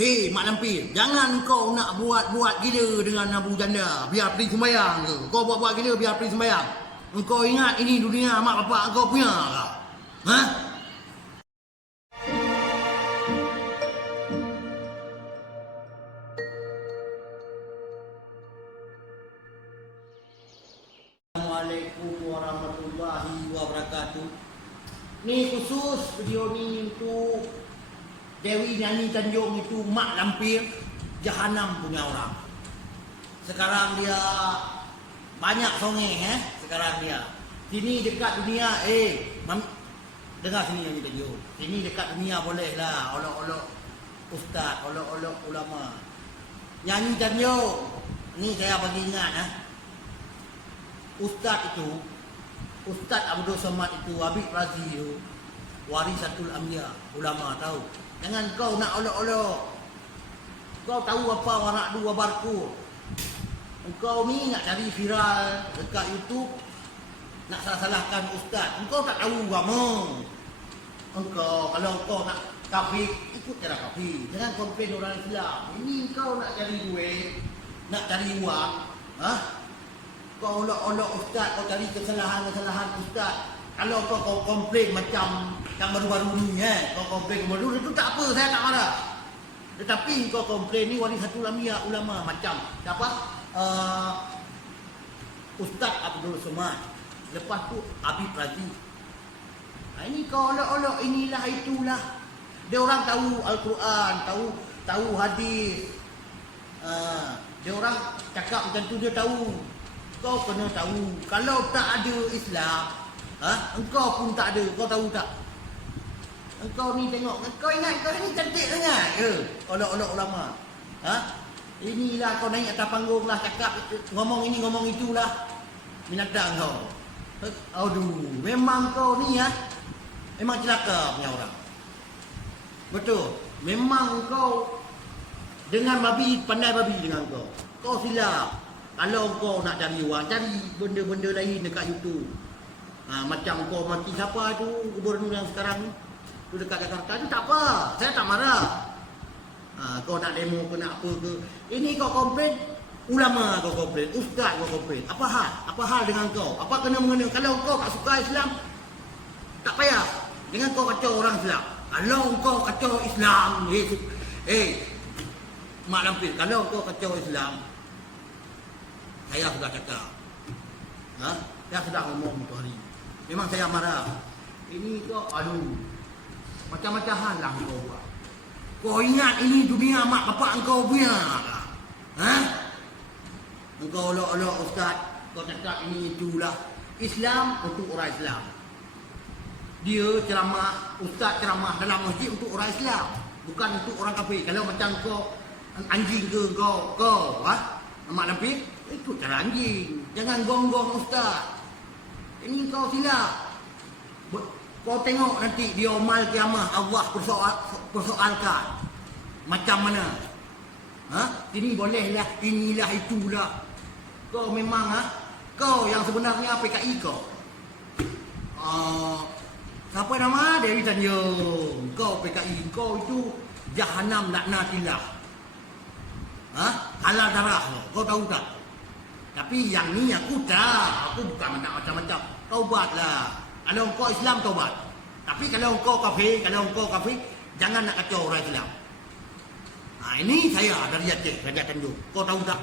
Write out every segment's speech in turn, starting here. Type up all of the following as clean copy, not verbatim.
Hei Mak Lampir, jangan kau nak buat gila dengan Abu Janda biar pergi sembahyang ke. Kau buat gila biar pergi sembahyang. Engkau ingat ini dunia mak bapak kau punya ke? Ha? Assalamualaikum warahmatullahi wabarakatuh. Ni khusus video ni untuk Dewi Nyanyi Tanjung itu Mak Lampir Jahanam punya orang. Sekarang dia banyak songeng sekarang dia. Sini dekat dunia dengar sini Nyanyi Tanjung. Sini dekat dunia boleh lah olok-olok ustaz, olok-olok ulama. Nyanyi Tanjung. Ni saya bagi ingat Ustaz itu, Ustaz Abdul Somad itu, Habib Razi itu warisatul anbiya, ulama tahu. Jangan kau nak olok-olok. Kau tahu apa warak dua barku. Engkau ni nak cari viral dekat YouTube, nak salah-salahkan ustaz. Engkau tak tahu agama. Engkau kalau kau nak kafir, ikut cara kafir. Jangan komplain orang Islam. Ini kau nak cari duit, nak cari uang, Kau olok-olok ustaz, kau cari kesalahan-kesalahan ustaz. Kalau kau komplain macam yang baru-baru ni kau komplain baru itu tak apa, saya tak marah. Tetapi kau komplain ni warisatul anbiya ulama macam siapa? Ustaz Abdul Somad. Lepas tu Habib Razi. Ini kau olok-olok inilah itulah. Dia orang tahu Al-Quran, tahu hadis. Dia orang cakap macam tu dia tahu. Kau kena tahu. Kalau tak ada Islam, engkau pun tak ada. Kau tahu tak? Engkau ni tengok. Kau ingat kau ni cantik sangat ke? Olok-olok ulama. Inilah kau naik atas panggung lah. Cakap ngomong ini ngomong itulah. Minata kau. Aduh. Memang kau ni memang celaka punya orang. Betul. Memang kau dengan babi, pandai babi dengan kau. Kau silap. Kalau kau nak cari uang, cari benda-benda lain dekat YouTube. Macam kau mati siapa tu, gubernur yang sekarang tu dekat Jakarta tu tak apa. Saya tak marah. Kau nak demo ke nak apa ke. Ini kau komplain, ulama kau komplain, ustaz kau komplain. Apa hal? Apa hal dengan kau? Apa kena-mengena? Kalau kau tak suka Islam, tak payah. Dengan kau kacau orang Islam. Kalau kau kacau Islam, Mak Lampir, kalau kau kacau Islam, saya sudah cakap. Saya sudah ngomong tu hari. Memang saya marah. Ini kau, aduh. Macam-macam hal lah kau buat. Kau ingat ini dunia mak bapak engkau punya. Engkau olok-olok ustaz. Kau cakap ini itulah. Islam untuk orang Islam. Dia ceramah, ustaz ceramah dalam masjid untuk orang Islam. Bukan untuk orang kafir. Kalau macam kau anjing ke kau Mak Lampir, itu cara anjing. Jangan gonggong ustaz. Ini kau silap. Kau tengok nanti di Yaumul Qiyamah Allah persoalkan. Macam mana? Ini bolehlah, inilah itulah. Kau memang kau yang sebenarnya PKI kau. Siapa nama? Dewi Tanjung. Kau PKI, kau itu Jahanam laknatillah. Halal darah kau tahu tak? Tapi yang ni aku tak. Aku bukan nak macam-macam. Taubatlah. Kalau kau Islam taubat. Tapi kalau kau kafir, jangan nak kacau orang Islam. Ini saya dari Aceh, Raja Tanjung. Kau tahu tak?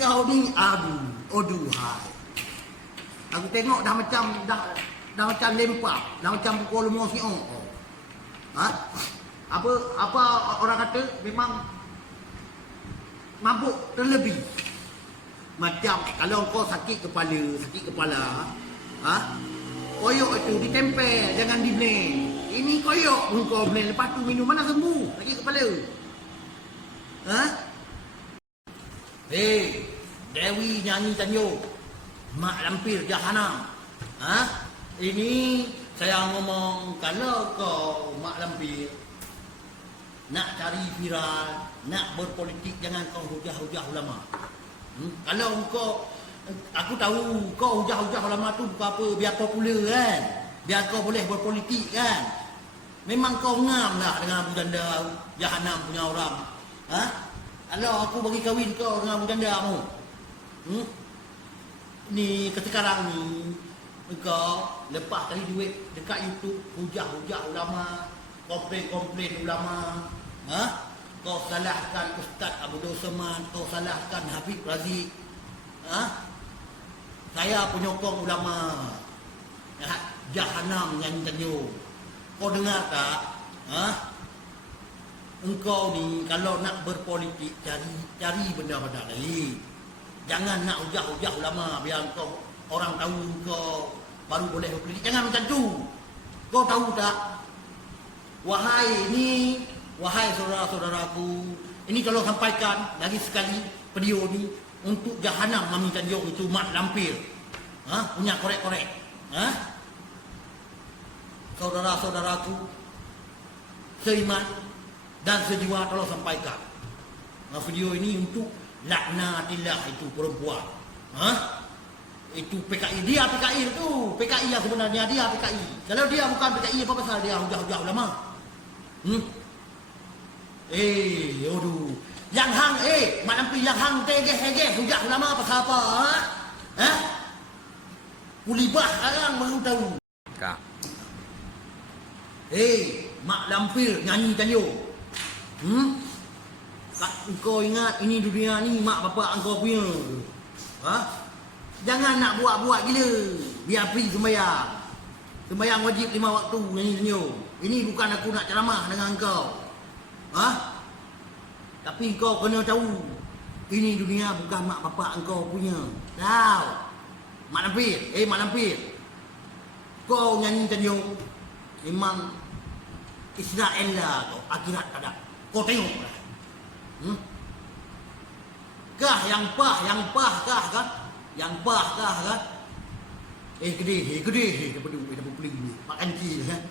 Kau ni aduhai. Aku tengok dah macam lempar, dah macam pukul emosi. Apa orang kata memang mabuk terlebih. Macam kalau kau sakit kepala, koyok itu ditempel, jangan di-blend. Ini koyok pun kau blend, lepas tu minum mana sembuh sakit kepala. Dewi Nyanyi Tanjung, Mak Lampir Jahanam. Ini saya ngomong, kalau kau Mak Lampir nak cari viral, nak berpolitik, jangan kau hujah-hujah ulama. Kalau kau, aku tahu kau hujah-hujah ulama tu bukan apa, biar popular kan, biar kau boleh berpolitik kan. Memang kau ngam lah dengan Abu Janda Jahanam punya orang. Ha? Alah aku bagi kahwin kau dengan Abu Janda mu. Ni sekarang ni kau lepas kali duit dekat YouTube, hujah-hujah ulama, komplain-komplain ulama. Ha? Kau salahkan Ustaz Abdul Somad, kau salahkan Habib Razik. Ha? Saya penyokong ulama. Jahanam yang tanyo. Kau dengar tak? Ha? Engkau ni kalau nak berpolitik cari benda-benda lain. Jangan nak hujah-hujah ulama biar kau orang tahu kau baru boleh berpolitik. Jangan macam tu. Kau tahu tak? Wahai saudara-saudaraku, ini kalau sampaikan lagi sekali video ni untuk Jahanam Mami Tanjung itu mat lampir. Ha? Punya korek-korek. Ha? Saudara-saudaraku seiman dan sejiwa tolong sampaikan. Video ini untuk laknatillah itu perempuan. Ha? Itu PKI. Dia PKI itu. PKI yang sebenarnya dia PKI. Kalau dia bukan PKI, apa pasal dia hujah-hujah ulama? Aduh. Yang hang mak nampi yang hang tegeh-tegeh hujah ulama pasal apa? Ha? Kulibah sekarang baru tahu. Kak. Mak lampir nyanyi Tanyo. Kau ingat ini dunia ni mak bapak engkau punya. Ha? Jangan nak buat-buat gila. Biar pergi sembahyang. Sembahyang wajib 5 waktu nyanyi Tanyo. Ini bukan aku nak ceramah dengan engkau. Ha? Tapi kau kena tahu, ini dunia bukan mak bapak engkau punya. Tahu? Mak lampir, mak lampir. Kau nyanyi Tanyo memang Israel lah kau, akhirat tak ada. Kau tengok lah. Kah yang pah kah kan? Yang pah kah kan? Gede, dapat peling ni. Pak kanci kan?